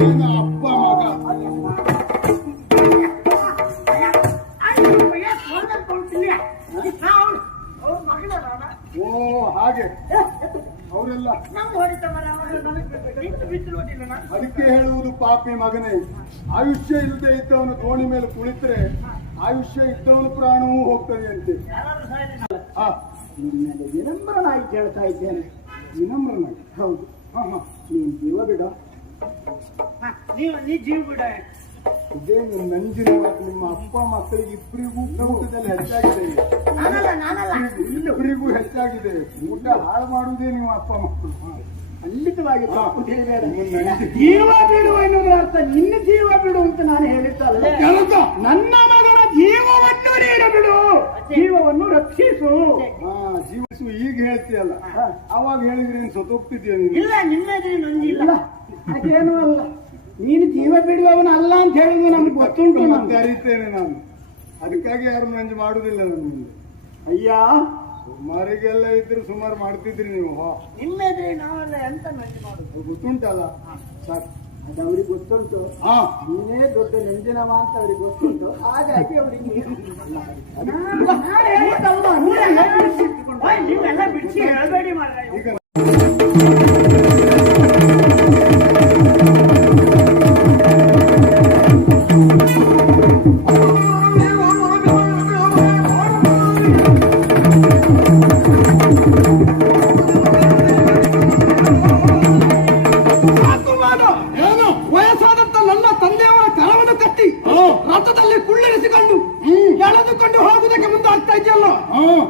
ಅಪ್ಪ ಮಗ ಓ ಹಾಗೆ ಅವರೆಲ್ಲ ಅದಕ್ಕೆ ಹೇಳುವುದು ಪಾಪಿ ಮಗನೇ, ಆಯುಷ್ಯ ಇಲ್ಲದೆ ಇದ್ದವನು ದೋಣಿ ಮೇಲೆ ಕುಳಿತರೆ ಆಯುಷ್ಯ ಇದ್ದವನು ಪ್ರಾಣವೂ ಹೋಗ್ತದೆ ಅಂತೆ. ವಿನಮ್ರನಾಗಿ ಕೇಳ್ತಾ ಇದ್ದೇನೆ. ವಿನಮ್ರನಾಗಿ? ಹೌದು. ನೀನ್ ಜೀವ ಬಿಡ, ನೀ ಜೀವ ಬಿಡ. ಇದೇನು ನಂಜಿನ ಮಾತು. ನಿಮ್ಮ ಅಪ್ಪ ಮಕ್ಕಳಿಗೆ ಇಬ್ಬರಿಗೂ ಊಟದಲ್ಲಿ ಹೆಚ್ಚಾಗಿದೆ, ಇಬ್ಬರಿಗೂ ಹೆಚ್ಚಾಗಿದೆ. ಊಟ ಹಾಳು ಮಾಡುವುದೇ ನೀವು ಅಪ್ಪ ಮಕ್ಕಳು. ಖಂಡಿತವಾಗಿ ತಪ್ಪು ತಿಳಿಬೇಡ. ಜೀವ ಬಿಡು ಎನ್ನುವುದರ ಅರ್ಥ ನಿನ್ನ ಜೀವ ಬಿಡು ಅಂತ ನಾನು ಹೇಳಿದ್ದಲ್ಲ. ನನ್ನ ಮಗನ ಜೀವವನ್ನು ನೀನು ಬಿಡು, ಜೀವವನ್ನು ರಕ್ಷಿಸು. ಜೀವಿಸು ಈಗ ಹೇಳ್ತೀಯಲ್ಲ, ಅವಾಗ ಹೇಳಿದ್ರೆ ನೀನು ಸತ್ತೋಗ್ತಿದ್ದೀಯ. ಇಲ್ಲ, ನಿನ್ನೆದ್ರೆ ನಂಜಿಲ್ಲ. ಅದೇನು ಅಲ್ಲ, ನೀನು ಜೀವ ಬಿಡುವವನ ಅಲ್ಲ ಅಂತ ಹೇಳುದು ನಮ್ಗೆ ಗೊತ್ತುಂಟು. ಮತ್ತೆ ಅರಿತೇನೆ ನಾನು, ಅದಕ್ಕಾಗಿ ಯಾರು ನಂಜು ಮಾಡುದಿಲ್ಲ ನನ್ನ ಮುಂದೆ. ಅಯ್ಯ, ಸುಮಾರಿಗೆಲ್ಲ ಇದ್ರೆ ಸುಮಾರು ಮಾಡ್ತಿದ್ರಿ ನೀವು. ನಿಮ್ಮೆದ್ರೆ ನಾವೆಲ್ಲ ಎಂತ ನಂಜು ಮಾಡುದು ಗೊತ್ತುಂಟಲ್ಲ. ಸಾಕು, ಅದು ಅವ್ರಿಗೆ ಗೊತ್ತುಂಟು. ನೀನೇ ದೊಡ್ಡ ನಂಜನವ ಅಂತ ಅವ್ರಿಗೆ ಗೊತ್ತುಂಟು. ಹಾಗಾಗಿ ಅವರಿಗೆ ನೀವೆಲ್ಲ ಬಿಡಿಸಿ ಹೇಳಬೇಡಿ ಮಾರ್ರೆ. ಈಗ ವಯಸ್ಸಾದಂತ ನನ್ನ ತಂದೆಯವರ ಕರವನ್ನು ಕಟ್ಟಿ ರಥದಲ್ಲಿ ಕುಳ್ಳಿರಿಸಿಕೊಂಡು ಎಳೆದುಕೊಂಡು ಹೋಗುವುದಕ್ಕೆ ಮುಂದಾಗ್ತಾ ಇದೆಯಲ್ಲ,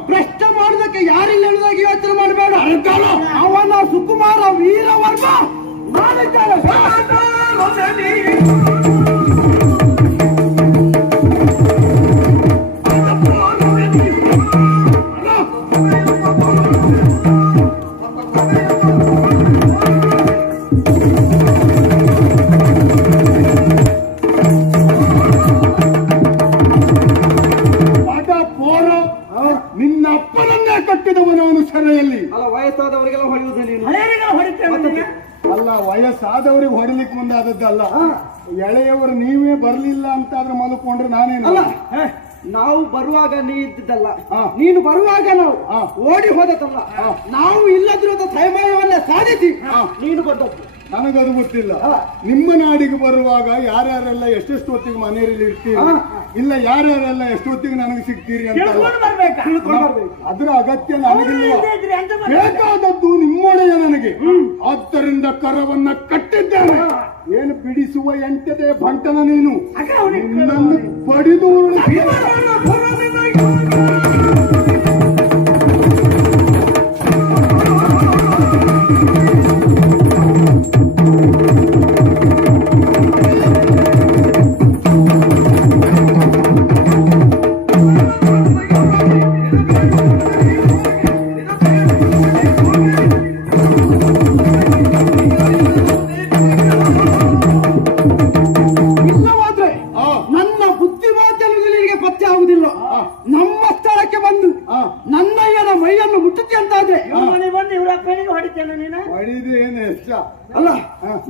ಭ್ರಷ್ಟ ಮಾಡುವುದಕ್ಕೆ ಯಾರಿಲ್ಲ ಹೇಳುವುದಾಗಿ ಯೋಚನೆ ಮಾಡಬೇಡ. ಅವನ ಸುಕುಮಾರ ವೀರವರ್ಮ ಮಾಡಿದ್ದಾನೆ. ನಿನ್ನ ಅಪ್ಪನನ್ನೇ ಕಟ್ಟಿದವನು ಅವನು ಸೆರೆಯಲ್ಲಿ. ಅಲ್ಲ, ವಯಸ್ಸಾದವರಿಗೆಲ್ಲ ಹೊಡೆಯುವುದು ನೀನು. ಅಲ್ಲ, ವಯಸ್ಸಾದವರಿಗೆ ಹೊಡಿಲಿಕ್ಕೆ ಮುಂದಾದದ್ದಲ್ಲ. ಎಳೆಯವರು ನೀವೇ ಬರ್ಲಿಲ್ಲ ಅಂತಾದ್ರೆ ಮಲ್ಕೊಂಡ್ರೆ ನಾನೇನಲ್ಲ. ನಾವು ಬರುವಾಗ ನೀ ಇದ್ದಲ್ಲ, ನೀನು ಬರುವಾಗ ನಾವು ಓಡಿ ಹೋದಲ್ಲ. ನಾವು ಇಲ್ಲದಿರೋದ ಸಮಯವನ್ನೇ ಸಾಧಿಸಿ ನೀನು ಬಂದದ್ದು. ನನಗದು ಗೊತ್ತಿಲ್ಲ. ನಿಮ್ಮ ನಾಡಿಗೆ ಬರುವಾಗ ಯಾರ್ಯಾರೆಲ್ಲ ಎಷ್ಟೆಷ್ಟು ಹೊತ್ತಿಗೆ ಮನೆಯಲ್ಲಿ ಇರ್ತೀರಿ, ಇಲ್ಲ ಯಾರ್ಯಾರೆಲ್ಲ ಎಷ್ಟೊತ್ತಿಗೆ ನನಗೆ ಸಿಗ್ತೀರಿ ಅಂತ ಅದರ ಅಗತ್ಯ ನನಗಿಲ್ಲ. ಬೇಕಾದದ್ದು ನಿಮ್ಮೊಡೆಯ ನನಗೆ. ಆದ್ದರಿಂದ ಕರವನ್ನ ಕಟ್ಟಿದ್ದೇನೆ. ಏನು ಬಿಡಿಸುವ ಎಂಟದೆ ಬಂಟನ ನೀನು. ನಿನ್ನನ್ನು ಬಡಿದು ಅಲ್ಲ,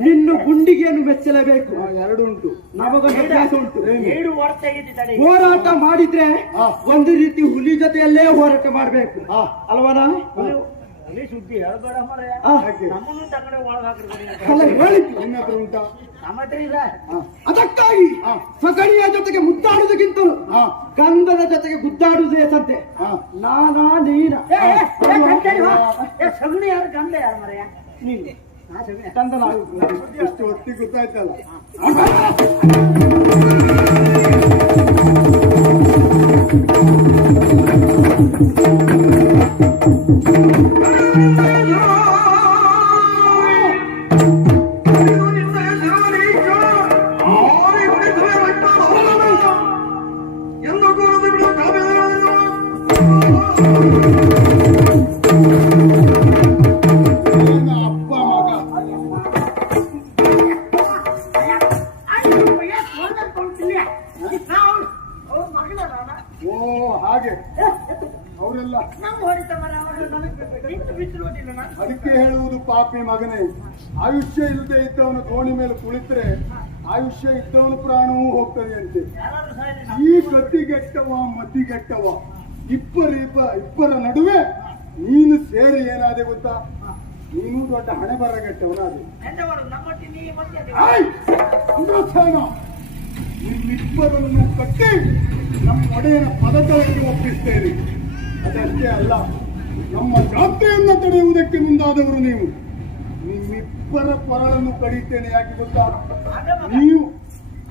ನಿನ್ನ ಗುಂಡಿಗೆಯನ್ನು ಮೆಚ್ಚಲೇಬೇಕು. ಎರಡು ಉಂಟು, ನಮಗೊಂದು ಉಂಟು. ಹೋರಾಟ ಮಾಡಿದ್ರೆ ಒಂದು ರೀತಿ ಹುಲಿ ಜೊತೆಯಲ್ಲೇ ಹೋರಾಟ ಮಾಡಬೇಕು ಅಲ್ವನಾ? ಸುದ್ದಿ ಹೇಳ್ಬೇಡ ಮರೆ. ಉಂಟಾ? ಅದಕ್ಕಾಗಿ ಸಗಣಿಯ ಜೊತೆಗೆ ಮುದ್ದಾಡುವುದಕ್ಕಿಂತಲೂ ಗಂಧದ ಜೊತೆಗೆ ಗುದ್ದಾಡುವುದೇ ಸಂತೆ. ನಾನಾ ನೀನ ಸಗಣಿ ಯಾರು ಗಂಧ ಯಾರು ಮರೆಯ ನೀನು ಎಷ್ಟು ಹೊತ್ತಿಗೆ ಗೊತ್ತಾಯ್ತಲ್ಲ. ಅವರೆಲ್ಲ. ನಮ್ಗೆ ಹೊಡಿತ ಮರ ಅವರು ನಮಗೆ ಬಿಸಿರುವುದಿಲ್ಲ ನಾನು. ಅದಕ್ಕೆ ಹೇಳುವುದು ಪಾಪಿ ಮಗನೇ, ಆಯುಷ್ಯ ಇಲ್ಲದೆ ಇದ್ದವನು ದೋಣಿ ಮೇಲೆ ಕುಳಿತರೆ ಆಯುಷ್ಯ ಇದ್ದವನು ಪ್ರಾಣವೂ ಹೋಗ್ತದೆ ಅಂತೆ. ಯಾರಾದ್ರೂ ಸಾಯಲಿ ಈ ಗತಿಗೆಟ್ಟವ ಮತಿಗೆಟ್ಟವ ಇಬ್ಬರ ನಡುವೆ ನೀನು ಸೇರಿ ಏನಾದೆ ಗೊತ್ತಾ? ನೀನು ದೊಡ್ಡ ಹಣೆ ಬರಗೆಟ್ಟವನಾದೆ. ಎಂತ ಮಾಡೋದು ನಮ್ಮೊಟ್ಟಿಗೆ ನೀ ಮತ್ತೆ ನಿಮ್ಮಿಬ್ಬರನ್ನು ಕಟ್ಟಿ ನಮ್ಮ ಒಡೆಯನ ಪದಕಗಳಿಗೆ ಒಪ್ಪಿಸ್ತೇನೆ. ಅದಷ್ಟೇ ಅಲ್ಲ, ನಮ್ಮ ಜಾತ್ರೆಯನ್ನು ತಡೆಯುವುದಕ್ಕೆ ಮುಂದಾದವರು ನೀವು. ನಿಮ್ಮಿಬ್ಬರ ಕೊರಳನ್ನು ಕಡಿತೇನೆ. ಯಾಕೆ ಗೊತ್ತಾ? ನೀವು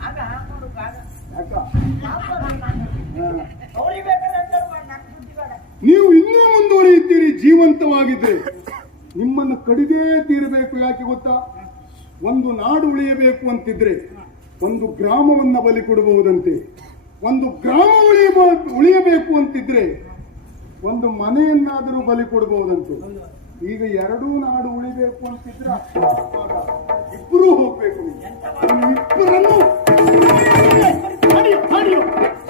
ಆಗ ಹಾಕೊಂಡು ಕಾಗ ಯಾಕ ಅವ್ರಿಗೆ ಬೇಕಾದ್ರೆ ಅಂತ ನಾನು ಸುದ್ದಿ ಬೇಡ. ನೀವು ಇನ್ನೂ ಮುಂದುವರಿಯುತ್ತೀರಿ ಜೀವಂತವಾಗಿದ್ರೆ ನಿಮ್ಮನ್ನು ಕಡಿದೇ ತೀರಬೇಕು. ಯಾಕೆ ಗೊತ್ತಾ? ಒಂದು ನಾಡು ಉಳಿಯಬೇಕು ಅಂತಿದ್ರೆ ಒಂದು ಗ್ರಾಮವನ್ನ ಬಲಿ ಕೊಡಬಹುದಂತೆ. ಒಂದು ಗ್ರಾಮ ಉಳಿಯಬೇಕು ಅಂತಿದ್ರೆ ಒಂದು ಮನೆಯನ್ನಾದರೂ ಬಲಿ ಕೊಡಬಹುದಂತೆ. ಈಗ ಎರಡೂ ನಾಡು ಉಳಿಬೇಕು ಅಂತಿದ್ರೆ ಇಬ್ಬರೂ ಹೋಗ್ಬೇಕು. ಇಬ್ಬರನ್ನು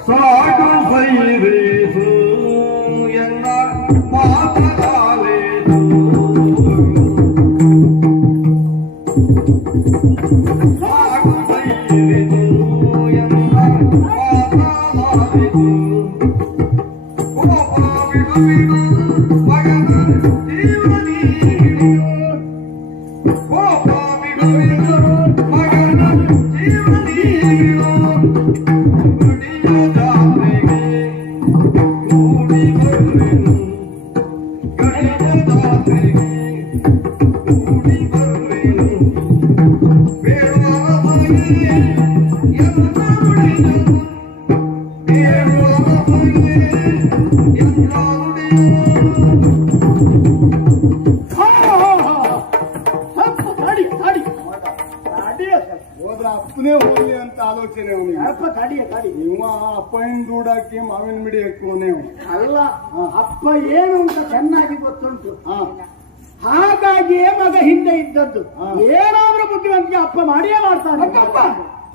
ಸಾಡು ಬೈರೇಸು ಎನ್ನ ಮಾತನಾಲೇಸು ಸಾಡು ಬೈರೇಸು ಎನ್ನ ಮಾತನಾಲೇಸು ಕೋಪ ಬಿಡು ಬಿಡು ಮಗನ ಜೀವನಿ ಕೋಪ ಬಿಡು ಬಿಡು ಮಗನ ಜೀವನಿ ಹೋದ್ರ ಅಪ್ಪನೇ ಹೋಗ್ಲಿ ಅಂತ ಆಲೋಚನೆ ಅವನಿಗೆ. ಇವ ಅಪ್ಪನ ದೂಡಾಕಿ ಮಾವಿನ ಮಿಡಿ ಹಾಕೋನೆ. ಅಲ್ಲ, ಅಪ್ಪ ಏನು ಅಂತ ಚೆನ್ನಾಗಿ ಗೊತ್ತುಂಟು. ಹಾಗಾಗಿಯೇ ಮಗ ಹಿಂದೆ ಇದ್ದದ್ದು. ಏನಾದ್ರೂ ಬುದ್ಧಿವಂತಿಕೆ ಅಪ್ಪ ಮಾಡಿಯೇ ಮಾಡ್ತಾನೆ.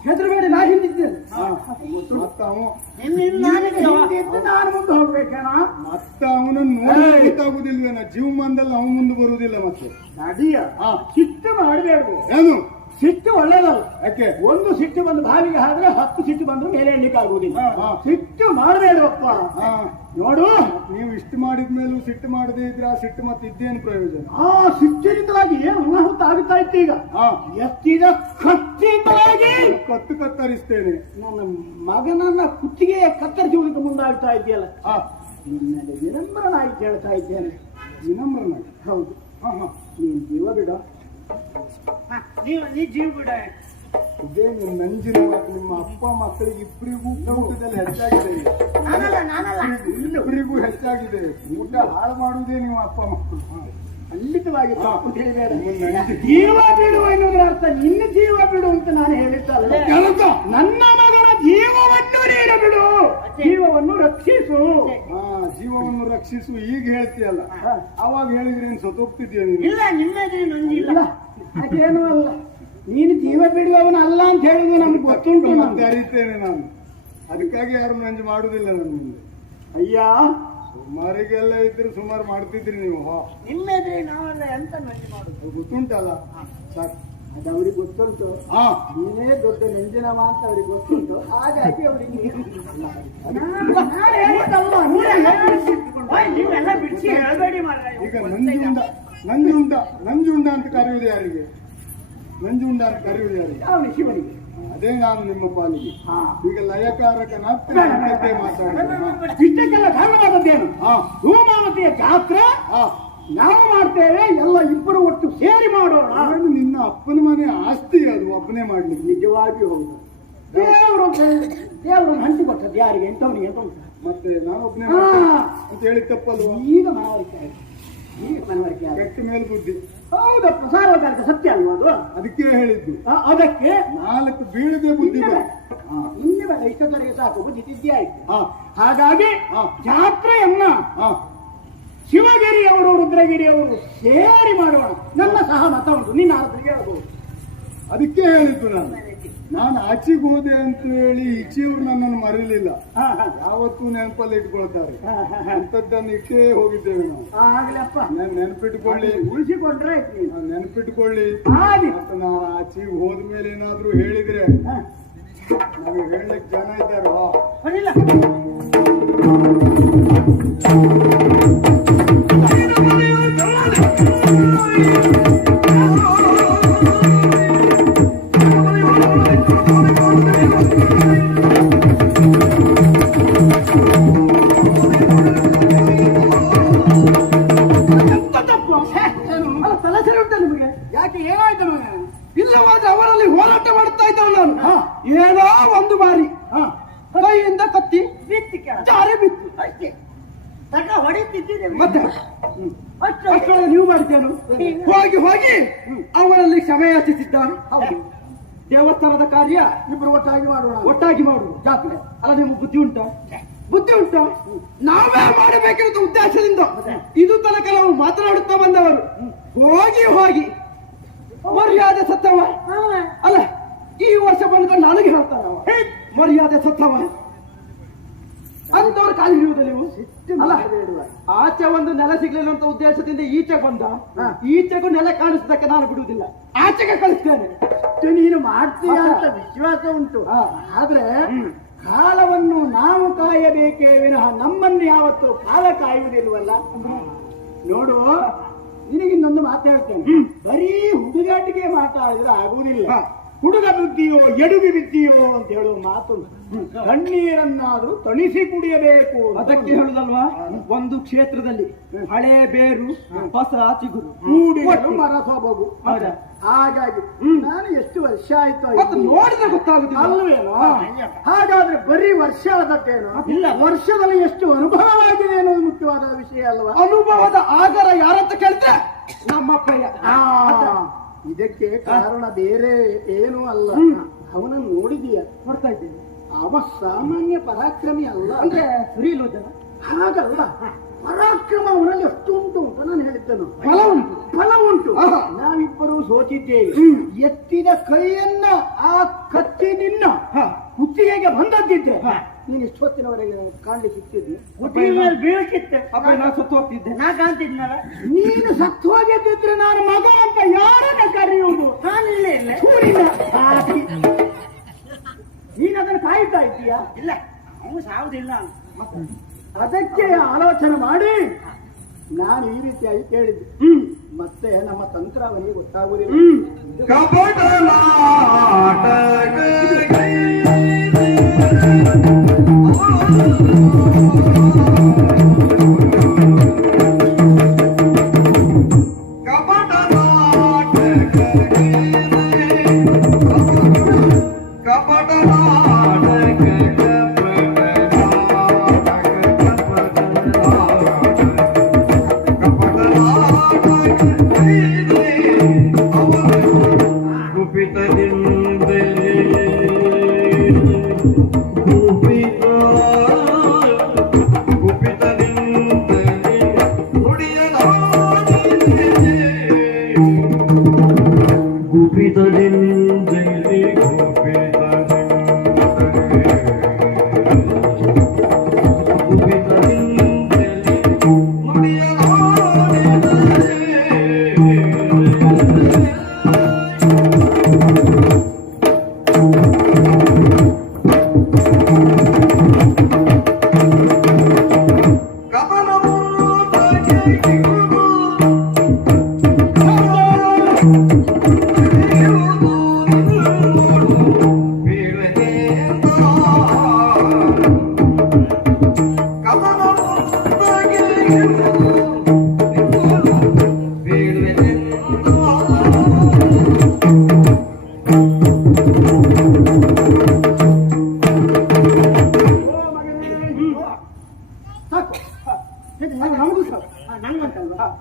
ಹೆದರಬೇಡಿ, ನಾ ಹಿಂದಿದ್ದೇನೆ. ನಾನು ಮುಂದೆ ಹೋಗ್ಬೇಕೇನ? ಮತ್ತೆ ಅವನನ್ನು ನೋಡಿ ಗೊತ್ತಾಗುದಿಲ್ವೇನ? ಜೀವಮಾನದಲ್ಲಿ ಅವನ ಮುಂದೆ ಬರುವುದಿಲ್ಲ. ಮತ್ತೆ ನಡಿಯ ಸಿಟ್ಟು ಮಾಡಬೇಡ್ದು. ಏನು ಸಿಟ್ಟು ಒಳ್ಳೇದಲ್ಲ. ಯಾಕೆ? ಒಂದು ಸಿಟ್ಟು ಬಂದು ಬಾವಿಗೆ ಹಾಕಿದ್ರೆ 10 ಸಿಟ್ಟು ಬಂದ್ರು ಮೇಲೆ ಎಣ್ಣಿಕೆ ಆಗುವುದಿಲ್ಲ. ಸಿಟ್ಟು ಮಾಡಬೇಡಪ್ಪ. ನೋಡು, ನೀವು ಇಷ್ಟು ಮಾಡಿದ್ಮೇಲೂ ಸಿಟ್ಟು ಮಾಡದೇ ಇದ್ರೆ ಆ ಸಿಟ್ಟು ಮತ್ತೆ ಇದ್ದೇನು ಪ್ರಯೋಜನ? ಆ ಸಿಟ್ಟಿನಿಂದಲಾಗಿ ಏನು ಅನಾಹುತ ಆಗುತ್ತಾ ಇತ್ತು. ಈಗ ಎತ್ತಿದ ಕತ್ತಿಯಿಂದಲಾಗಿ ಕತ್ತು ಕತ್ತರಿಸ್ತೇನೆ. ನನ್ನ ಮಗನನ್ನ ಕುತ್ತಿಗೆ ಕತ್ತರಿಸುವುದಕ್ಕೆ ಮುಂದಾಗ್ತಾ ಇದೆಯಲ್ಲ. ನಿನ್ನಲ್ಲಿ ವಿನಮ್ರನಾಗಿ ಕೇಳ್ತಾ ಇದ್ದೇನೆ. ವಿನಮ್ರನಾಗಿ? ಹೌದು. ನೀನ್ ಜೀವ ಬಿಡ. ನೀ ಜೀವ ಬಿಡ. ಇದೇ ನಂಜಿನ ಮಾತು. ನಿಮ್ಮ ಅಪ್ಪ ಮಕ್ಕಳಿಗೆ ಇಬ್ಬರಿಗೂ ಊಟದಲ್ಲಿ ಹೆಚ್ಚಾಗಿದೆ. ಇಬ್ಬರಿಗೂ ಹೆಚ್ಚಾಗಿದೆ. ಊಟ ಹಾಳು ಮಾಡುವುದೇ ನೀವು ಅಪ್ಪ ಮಕ್ಕಳು. ಖಂಡಿತವಾಗಿ ತಪ್ಪು ತಿಳಿಬೇಡ. ಜೀವ ಬಿಡು ಎನ್ನುವುದರ ಅರ್ಥ ನಿನ್ನ ಜೀವ ಬಿಡು ಅಂತ ನಾನು ಹೇಳಿದ್ದಲ್ಲ. ನನ್ನ ಮಗನ ಜೀವವನ್ನು ನೀನು ಬಿಡು, ಜೀವವನ್ನು ರಕ್ಷಿಸು. ಜೀವವನ್ನು ರಕ್ಷಿಸು ಈಗ ಹೇಳ್ತೀಯಲ್ಲ, ಅವಾಗ ಹೇಳಿದ್ರೆ ನೀನು ಸತ್ತೋಗ್ತಿದ್ಯಾ ನೀನು? ಇಲ್ಲ, ನಿನ್ನದೇ ನಂಜಿಲ್ಲ. ಅದೇನು ಅಲ್ಲ, ನೀನು ಜೀವ ಬಿಡುವವನ ಅಲ್ಲ ಅಂತ ಹೇಳಿದ್ರು ನಮ್ಗೆ ಗೊತ್ತುಂಟು. ಮತ್ತೆ ಅರಿತೇನೆ ನಾನು. ಅದಕ್ಕಾಗಿ ಯಾರು ನಂಜು ಮಾಡುದಿಲ್ಲ ನನ್ನ ಮುಂದೆ. ಅಯ್ಯ, ಸುಮಾರಿಗೆಲ್ಲ ಇದ್ರು ಸುಮಾರು ಮಾಡ್ತಿದ್ರಿ ನೀವು. ನಿಮ್ಮೆದ್ರೆ ನಾವೆಲ್ಲ ಎಂತ ನಂಜಿ ಮಾಡುದು ಗೊತ್ತುಂಟಲ್ಲ ಸಾಕು. ಅದು ಅವ್ರಿಗೆ ಗೊತ್ತುಂಟು. ನೀನೇ ದೊಡ್ಡ ನೆಂಜಿನವ ಅಂತ ಅವ್ರಿಗೆ ಗೊತ್ತುಂಟು. ಹಾಗಾಗಿ ಅವ್ರಿಗೆ ನೀವೆಲ್ಲ ಬಿಡಿಸಿ ಹೇಳಬೇಡಿ ಮಾರ್ರೆ. ಈಗ ನಂಜುಂಡ ಅಂತ ಕರೆಯುವುದು ಯಾರಿಗೆ? ನಂಜುಂಡ ಅಂತ ಕರೆಯುವುದು ಯಾರಿಗೆ? ಅವನು ಶಿವನಿಗೆ. ಅದೇ ನಾನು ನಿಮ್ಮ ಪಾಲಿಗೆ. ಈಗ ಲಯಕಾರಕನಾಗ್ತದೆ ಮಾತಾಡ. ಇಷ್ಟಕ್ಕೆಲ್ಲ ಕಾರಣವಾದದ್ದೇನು? ಧೂಮಾವತಿಯ ಜಾತ್ರೆ ನಾವು ಮಾಡ್ತೇವೆ, ಎಲ್ಲ ಇಬ್ಬರು ಒಟ್ಟು ಸೇರಿ ಮಾಡೋಣ. ನಿನ್ನ ಅಪ್ಪನ ಮನೆ ಆಸ್ತಿ ಅದು ಒಬ್ಬನೇ ಮಾಡ್ಲಿಕ್ಕೆ. ನಿಜವಾಗಿಯೂ ಹೌದು. ದೇವರು ಹಂಚಿ ಕೊಟ್ಟದ್ದು ಯಾರಿಗೆ? ಎಂತವನಿಗೆ ಅಂತ ಉಂಟು. ಮತ್ತೆ ನಾನೊಬ್ಬನೇ ಅಂತ ಹೇಳಿ ತಪ್ಪಲ್ವ? ಈಗ ಮನವರಿಕೆ ಆಯ್ತು. ಈಗ ಮನವರಿಕೆ ಆಯ್ತು. ಕೆಟ್ಟ ಮೇಲ್ ಬುದ್ಧಿ. ಹೌದಪ್ಪ, ಸಾರ್ವಜನಿಕ ಸತ್ಯ ಅಲ್ವಾ ಅದು? ಅದಕ್ಕೆ ಹೇಳಿದ್ದು. ಅದಕ್ಕೆ 4 ಬೀಳದೆ ಬುದ್ಧಿ ಬೇಡ. ಇನ್ನೇ ಬೇಡ, ಇಷ್ಟೊತ್ತರೆಗೆ ಸಾಕು, ಬುದ್ಧಿ ತಿದ್ದಿ ಆಯ್ತು. ಹಾಗಾಗಿ ಜಾತ್ರೆಯನ್ನ ಶಿವಗಿರಿಯವರು ರುದ್ರಗಿರಿಯವರು ಸೇರಿ ಮಾಡೋಣ. ನನ್ನ ಸಹ ಮತ ಉಂಟು, ನಿನ್ನ ಆದ್ರೆ ಹೇಳ್ಬೋದು. ಅದಕ್ಕೆ ಹೇಳಿದ್ದು ನಾನು. ನಾನು ಆಚೆಗೆ ಹೋದೆ ಅಂತ ಹೇಳಿ ಈಚೆಯವ್ರು ನನ್ನನ್ನು ಮರೀಲಿಲ್ಲ. ಹಾ, ಹಾ. ಯಾವತ್ತೂ ನೆನಪಲ್ಲಿ ಇಟ್ಕೊಳ್ತಾರೆ. ಹಾ, ಹಾ, ಹಾ. ಅಂತದ್ದನ್ನು ಇಟ್ಟೇ ಹೋಗಿದ್ದೇವೆ ನಾವು. ಆಗ್ಲಪ್ಪ ನೆನಪಿಟ್ಕೊಳ್ಳಿ, ಉಳಿಸಿಕೊಂಡ್ರೆ ಆಯ್ತು ನೀನು. ನೆನಪಿಟ್ಕೊಳ್ಳಿ. ಆಗ್ಲಿ. ಮತ್ತೆ ನಾನು ಆಚೆಗೆ ಹೋದ್ಮೇಲೆ ಏನಾದ್ರೂ ಹೇಳಿದ್ರೆ ಹಾ. ನಮಗೆ ಹೇಳಲಿಕ್ಕೆ ಜನ ಇದ್ದಾರೋ? ಬನ್ನಿಲ್ಲ. ಎಂತ ತಪ್ಪು? ಅಲ್ಲ, ತಲೆಸರಿ ಉಂಟ ನಿಮಗೆ? ಯಾಕೆ ಏನಾಯ್ತು ಮಗ? ಇಲ್ಲವಾದ್ರೆ ಅವರಲ್ಲಿ ಹೋರಾಟ ಮಾಡ್ತಾ ಇದ್ದವ ನಾನು. ಹಾ. ಏನೋ ಒಂದು ಬಾರಿ ಹಾ. ಕೈಯಿಂದ ಕತ್ತಿ ಬಿತ್ತಿ ಕೆಳ. ಜಾರಿ ಬಿತ್ತು. ಅಷ್ಟೇ. ತಗ ಹೊಡಿತಿದ್ದಿದೆ. ಮತ್ತೆ ಅಷ್ಟು ಅಷ್ಟೊಳಗೆ ನೀವು ಮಾಡ್ತೇನು? ಹೋಗಿ ಹೋಗಿ ಅವರಲ್ಲಿ ಕ್ಷಮೆ ಯಾಚಿಸಿದ್ದಾನೆ. ಹೌದು. ದೇವಸ್ಥಾನದ ಕಾರ್ಯ ಇಬ್ರು ಒಟ್ಟಾಗಿ ಮಾಡೋಣ. ಒಟ್ಟಾಗಿ ಮಾಡುದು ಜಾತ್ರೆ. ಅಲ್ಲ, ನಿಮ್ಗೆ ಬುದ್ಧಿ ಉಂಟಾ? ಬುದ್ಧಿ ಉಂಟಾ? ನಾವೇ ಮಾಡಬೇಕಿರೋದು ಉದ್ದೇಶದಿಂದ ಇದು ತನಕ ನಾವು ಮಾತನಾಡುತ್ತಾ ಬಂದವರು. ಹೋಗಿ ಹೋಗಿ ಮರ್ಯಾದೆ ಸತ್ತವ. ಅಲ್ಲ, ಈ ವರ್ಷ ಬಂದ್ಕೊಂಡು ನನಗೆ ಹೇಳ್ತಾರ ಮರ್ಯಾದೆ ಸತ್ತವ ಅಂತವ್ರು ಕಾಲಿ ಹಿಡಿಯುವುದಿಲ್ಲ ನೀವು. ಅಲ್ಲ, ಆಚೆ ಒಂದು ನೆಲ ಸಿಗ್ಲಿಲ್ಲ ಅಂತ ಉದ್ದೇಶದಿಂದ ಈಚೆ ಬಂದ. ಈಚೆಗೂ ನೆಲ ಕಾಣಿಸದಕ್ಕೆ ನಾನು ಬಿಡುವುದಿಲ್ಲ, ಆಚೆಗೆ ಕಳಿಸ್ತೇನೆ. ಇಷ್ಟು ನೀನು ಮಾಡ್ತೀಯ ಅಂತ ವಿಶ್ವಾಸ ಉಂಟು. ಆದ್ರೆ ಕಾಲವನ್ನು ನಾವು ಕಾಯಬೇಕೇ ವಿನಃ ನಮ್ಮನ್ನು ಯಾವತ್ತು ಕಾಲ ಕಾಯುವುದಿಲ್ವಲ್ಲ. ನೋಡು, ನಿನಗಿನ್ನೊಂದು ಮಾತಾಡ್ತೇನೆ. ಬರೀ ಹುಡುಗಾಟಿಗೆ ಮಾತಾಡಿದ್ರೆ ಆಗುವುದಿಲ್ಲ. ಹುಡುಗ ಬುದ್ಧಿಯೋ ಎಡುಗಿ ಬಿದ್ದಿಯೋ ಅಂತ ಹೇಳುವ ಮಾತು. ತಣ್ಣೀರನ್ನಾದ್ರೂ ತಣಿಸಿ ಕುಡಿಯಬೇಕು. ಅದಕ್ಕೆ ಹೇಳುದಲ್ವಾ, ಒಂದು ಕ್ಷೇತ್ರದಲ್ಲಿ ಹಳೆ ಬೇರು ಹೊಸ ಚಿಗುರು ಕೂಡಿಗಳು ಮರ ಸೊಬಗು. ಹೌದಾ? ಹಾಗಾಗಿ ನಾನು ಎಷ್ಟು ವರ್ಷ ಆಯ್ತು ಮತ್ತೆ ನೋಡಿದ್ರೆ ಗೊತ್ತಾಗುದಿಲ್ಲ ಅಲ್ವೇನೋ? ಹಾಗಾದ್ರೆ ಬರೀ ವರ್ಷ ಆದದ್ದೇನೋ? ಇಲ್ಲ, ವರ್ಷದಲ್ಲಿ ಎಷ್ಟು ಅನುಭವವಾಗಿದೆ ಅನ್ನೋದು ಮುಖ್ಯವಾದ ವಿಷಯ ಅಲ್ವಾ? ಅನುಭವದ ಆಗರ ಯಾರಂತ ಕೇಳಿದ್ರೆ ನಮ್ಮಪ್ಪಯ್ಯ. ಇದಕ್ಕೆ ಕಾರಣ ಬೇರೆ ಏನೂ ಅಲ್ಲ. ಅವನನ್ನು ನೋಡಿದೀಯ? ನೋಡ್ತಾ ಇದ್ದೀನಿ. ಅವ ಸಾಮಾನ್ಯ ಪರಾಕ್ರಮಿ ಅಲ್ಲ. ಅಂದ್ರೆ ಸರಿ ಇಲ್ವ ಜನ? ಹಾಗಲ್ಲ, ಪರಾಕ್ರಮ ಅವನಲ್ಲಿ ಎಷ್ಟು ಉಂಟು ಅಂತ ನಾನು ಹೇಳಿದ್ದನು. ಫಲ ಉಂಟು. ಫಲ ಉಂಟು. ನಾವಿಬ್ಬರು ಸೋತಿದ್ದೇವೆ. ಎತ್ತಿದ ಕೈಯನ್ನ ಆ ಕತ್ತಿ ನಿನ್ನ ಕುತ್ತಿಗೆಗೆ ಬಂದದ್ದಿದ್ದೆ ನೀನು ಇಷ್ಟೊತ್ತಿನವರೆಗೆ ಕಾಣ್ಲಿಕ್ಕೆ ಸಿಕ್ತಿದ್ದೆ. ಬೀಳಕ್ಕಿತ್ತೆ. ಅಪ್ಪ, ನಾ ಸತ್ತು ಹೋಗ್ತಿದ್ದೆ. ನಾ ಕಾಣ್ತಿದ್ನಲ್ಲ. ನೀನು ಸತ್ತು ಹೋಗಿದ್ದಿದ್ರೆ ನಾನು ಮಗ ಅಂತ ಯಾರನ್ನ ಕರೆಯುವುದು? ನಾನಿಲ್ಲೇ ಇಲ್ಲ. ನೀನು ಅದನ್ನು ಕಾಯ್ತಾ ಇದ್ದೀಯಾ? ಇಲ್ಲ, ಅವನು ಸಾವುದಿಲ್ಲ. ಅದಕ್ಕೆ ಆಲೋಚನೆ ಮಾಡಿ ನಾನು ಈ ರೀತಿಯಾಗಿ ಕೇಳಿದ್ದೆ. ಮತ್ತೆ ನಮ್ಮ ತಂತ್ರ ಅವನಿಗೆ ಗೊತ್ತಾಗುವುದಿಲ್ಲ. ಕಪಟ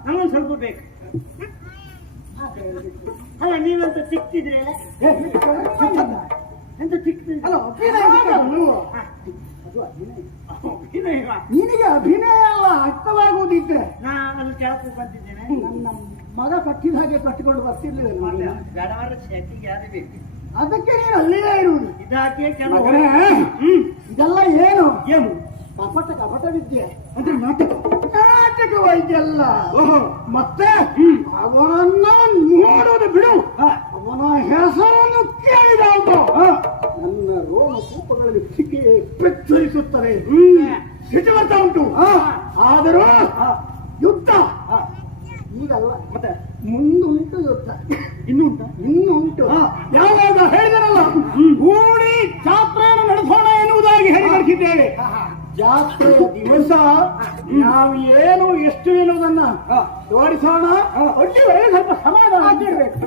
ನಂಗೊಂದು ಸ್ವಲ್ಪ ಬೇಕು. ಅಲ್ಲ, ನೀವಂತ ಸಿಕ್ತಿದ್ರೆ ಎಂತ ಸಿಕ್ತಿದ್ರೆ ನಿನಗೆ ಅಭಿನಯ ಅಲ್ಲ ಅರ್ಥವಾಗುವುದಿದ್ರೆ ನಾನು ಕೆಲಸಕ್ಕೆ ಬಂದಿದ್ದೇನೆ. ನನ್ನ ಮಗ ಕಟ್ಟಿದ ಹಾಗೆ ಕಟ್ಟಿಕೊಂಡು ಬರ್ತಿರ್ಲಿಲ್ಲ. ಅದಕ್ಕೆ ನೀನು ಅಲ್ಲಿಯೇ ಇರುವುದು. ಇದಕ್ಕೆ ಮಗನೇ, ಇದೆಲ್ಲ ಏನು ಏನು ಕಪಟ ವಿದ್ಯೆ ಅಂದ್ರೆ ನಾಟಕ ನಾಟಕ ವೈದ್ಯ ಅಲ್ಲ. ಮತ್ತೆ ಅವನನ್ನ ನೋಡೋದು ಬಿಡು, ಅವನ ಹೆಸರನ್ನು ಕೇಳಿದಾಗ ನನ್ನ ರೋಮ ಕೂಪಗಳಲ್ಲಿ ಸಿಕ್ಕಿ ಪೆಚ್ಚರಿಸುತ್ತದೆ, ಸಿಟುವಂತ ಉಂಟು. ಆದರೂ ಯುದ್ಧ ಈಗಲ್ಲ, ಮತ್ತೆ ಮುಂದುಂಟು ಯುದ್ಧ. ಇನ್ನೂ ಉಂಟಾ? ಇನ್ನೂ ಉಂಟು. ಯಾವಾಗ ಹೇಳಿದರಲ್ಲ ಕೂಡಿ ಜಾತ್ರೆಯನ್ನು ನಡೆಸೋಣ ಎನ್ನುವುದಾಗಿ ಹೇಳಿ ನಡೆಸಿದ್ದೇವೆ. ಜಾತ್ರೆಯ ದಿವಸ ನಾವು ಏನು ಎಷ್ಟು ಎನ್ನುವುದನ್ನ ತೋರಿಸೋಣ. ಒಟ್ಟಿಗೆ ಸ್ವಲ್ಪ ಸಮಾಧಾನ ಆಗಿರ್ಬೇಕು.